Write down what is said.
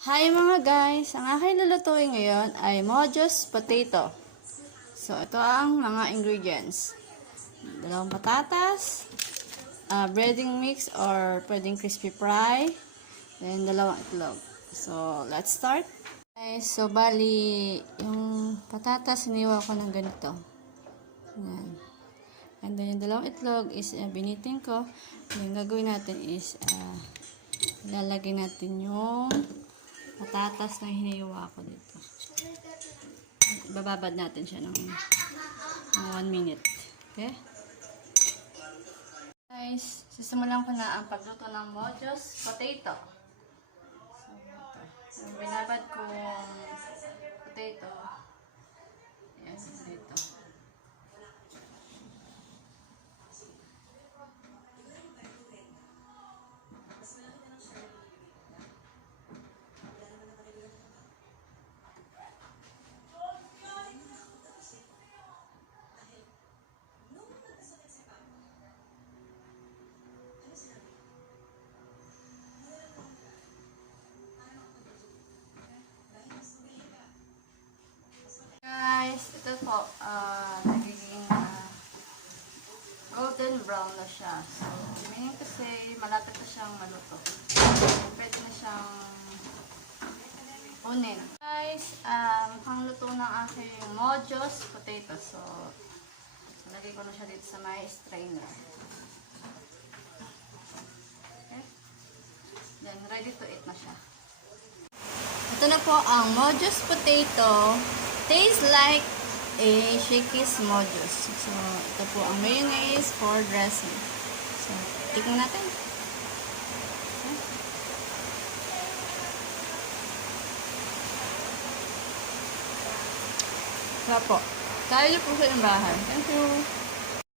Hi mga guys! Ang aking lulutuin ngayon ay Mojo's Potato. So, ito ang mga ingredients. Dalawang patatas, breading mix or pwedeng crispy fry, then dalawang itlog. So, let's start. Guys, so bali, yung patatas, iniwa ko ng ganito. Yan. And then yung dalawang itlog is binitin ko. Yung gagawin natin is ilalagay natin yung patatas na hiniwa ko dito. Bababad natin siya ng 1 minute. Okay? Guys, sisimulan ko na ang pagluto ng Mojo's Potato. So, binabad ko yung potato. Ayan, dito. Guys, ito po, nagiging golden brown na siya. So, meaning kasi malapit na siyang maluto. Pwede na siyang unin. Guys, mukhang luto ng aking Mojo's Potato. So, lagay ko na siya dito sa may strainer. Okay? Then, ready to eat na siya. Ito na po ang Mojo's Potato. Tastes like a Shakey's Mojo's. So, ito po ang mayonnaise for dressing. So, tikman natin. Okay. Ito po. Tayo po sa yung bahay. Thank you.